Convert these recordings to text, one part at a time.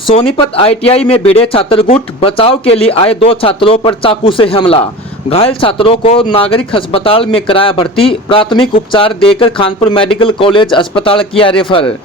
Sonipat ITI में भिड़े छात्र गुट, बचाव के लिए आए दो छात्रों पर चाकू से हमला। घायल छात्रों को नागरिक अस्पताल में कराया भर्ती, प्राथमिक उपचार देकर खानपुर मेडिकल कॉलेज अस्पताल किया रेफर।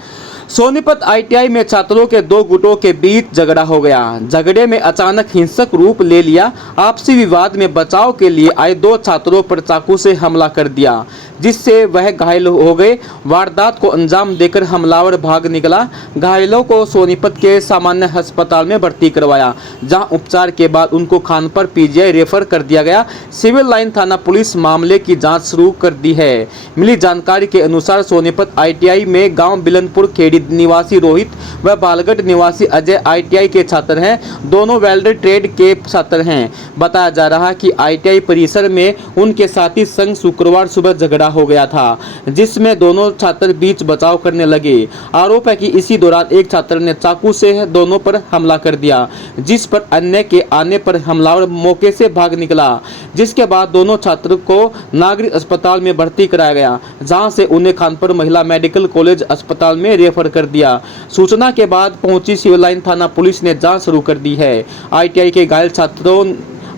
सोनीपत आईटीआई में छात्रों के दो गुटों के बीच झगड़ा हो गया। झगड़े में अचानक हिंसक रूप ले लिया। आपसी विवाद में बचाव के लिए आए दो छात्रों पर चाकू से हमला कर दिया, जिससे वह घायल हो गए। वारदात को अंजाम देकर हमलावर भाग निकला। घायलों को सोनीपत के सामान्य अस्पताल में भर्ती करवाया, जहां उपचार के बाद उनको खानपुर पीजीआई रेफर कर दिया गया। सिविल लाइन थाना पुलिस मामले की जांच शुरू कर दी है। मिली जानकारी के अनुसार सोनीपत आईटीआई में गांव बिलनपुर खेड़ी निवासी रोहित व बालगढ़ निवासी अजय आईटीआई के छात्र हैं। दोनों वेल्डर ट्रेड के छात्र हैं। बताया जा रहा है कि आईटीआई परिसर में उनके साथी संग शुक्रवार सुबह झगड़ा हो गया था, जिसमें दोनों छात्र बीच बचाव करने लगे। आरोप है कि इसी दौरान एक छात्र ने चाकू से दोनों पर हमला कर दिया, जिस पर अन्य के आने पर हमलावर मौके से भाग निकला। जिसके बाद दोनों छात्र को नागरिक अस्पताल में भर्ती कराया गया, जहां से उन्हें खानपुर महिला मेडिकल कॉलेज अस्पताल में रेफर कर दिया। सूचना के बाद पहुंची सिविल लाइन थाना पुलिस ने जांच शुरू कर दी है। आईटीआई के घायल छात्रों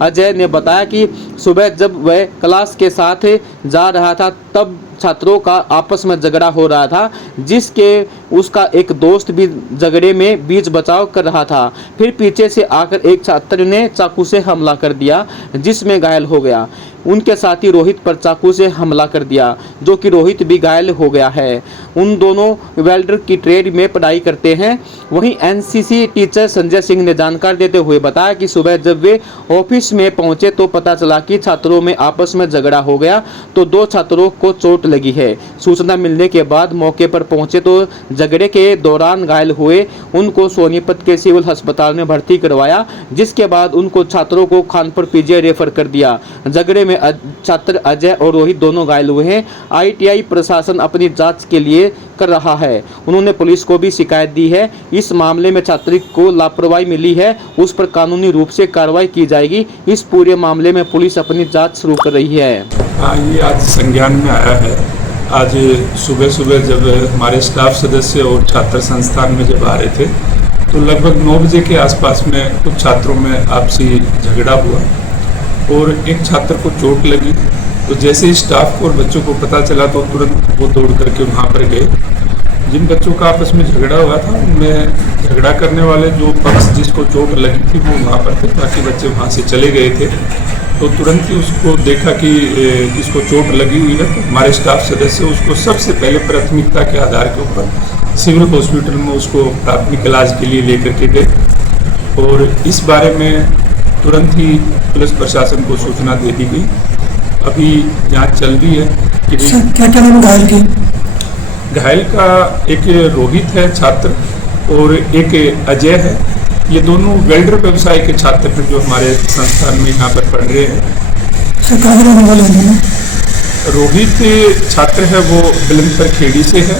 अजय ने बताया कि सुबह जब वह क्लास के साथ जा रहा था, तब छात्रों का आपस में झगड़ा हो रहा था, जिसके उसका एक दोस्त भी झगड़े में बीच बचाव कर रहा था। फिर पीछे से आकर एक छात्र ने चाकू से हमला कर दिया, जिसमें घायल हो गया। उनके साथी रोहित पर चाकू से हमला कर दिया, जो कि रोहित भी घायल हो गया है। उन दोनों वेल्डर की ट्रेड में पढ़ाई करते हैं। वहीं एनसीसी टीचर संजय सिंह ने जानकारी देते हुए बताया कि सुबह जब वे ऑफिस में पहुंचे तो पता चला कि छात्रों में आपस में झगड़ा हो गया, तो दो छात्रों को चोट लगी है। सूचना मिलने के बाद मौके पर पहुंचे तो झगड़े के दौरान घायल हुए उनको सोनीपत के सिविल अस्पताल में भर्ती करवाया, जिसके बाद उनको छात्रों को खानपुर पीजीआई रेफर कर दिया। झगड़े में छात्र अजय और रोहित दोनों घायल हुए हैं। आईटीआई प्रशासन अपनी जांच के लिए कर रहा है। उन्होंने पुलिस को भी शिकायत दी है। इस मामले में छात्र को लापरवाही मिली है, उस पर कानूनी रूप से कार्रवाई की जाएगी। इस पूरे मामले में पुलिस अपनी जांच शुरू कर रही है। ये आज संज्ञान में आया है। आज सुबह सुबह जब हमारे स्टाफ सदस्य और छात्र संस्थान में जब आ रहे थे, तो लगभग 9 बजे के आसपास में कुछ छात्रों में आपसी झगड़ा हुआ और एक छात्र को चोट लगी। तो जैसे ही स्टाफ को और बच्चों को पता चला तो तुरंत वो दौड़ करके वहाँ पर गए। जिन बच्चों का आपस में झगड़ा हुआ था, उनमें झगड़ा करने वाले जो पक्ष जिसको चोट लगी थी वो वहाँ पर थे, बाकी बच्चे वहाँ से चले गए थे। तो तुरंत ही उसको देखा कि इसको चोट लगी हुई है, तो हमारे स्टाफ सदस्य उसको सबसे पहले प्राथमिकता के आधार के ऊपर सिविल हॉस्पिटल में उसको प्राथमिक इलाज के लिए लेकर के गए। और इस बारे में तुरंत ही पुलिस प्रशासन को सूचना दे दी गई। अभी जांच चल रही है कि क्या नाम घायल की? घायल का एक रोहित है छात्र और एक अजय है। ये दोनों वेल्डर व्यवसाय के छात्र हैं जो हमारे संस्थान में यहाँ पर पढ़ रहे हैं। कहाँ रहने वाले हैं? रोहित छात्र है वो बिलनपुर खेड़ी से है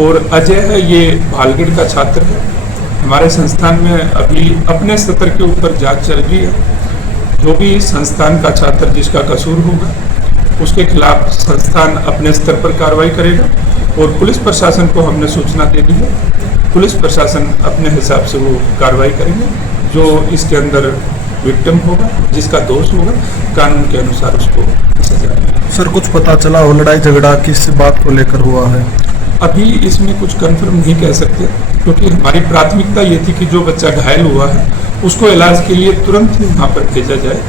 और अजय है ये बालगढ़ का छात्र है। हमारे संस्थान में अभी अपने स्तर के ऊपर जांच चल रही है। जो भी संस्थान का छात्र जिसका कसूर होगा उसके खिलाफ संस्थान अपने स्तर पर कार्रवाई करेगा और पुलिस प्रशासन को हमने सूचना दे दी है। पुलिस प्रशासन अपने हिसाब से वो कार्रवाई करेंगे। जो इसके अंदर विक्टिम होगा, जिसका दोष होगा, कानून के अनुसार उसको सजा मिलेगी। सर, कुछ पता चला हो लड़ाई झगड़ा किस बात को लेकर हुआ है? अभी इसमें कुछ कंफर्म नहीं कह सकते, क्योंकि हमारी प्राथमिकता ये थी कि जो बच्चा घायल हुआ है उसको इलाज के लिए तुरंत ही वहाँ पर भेजा जाए।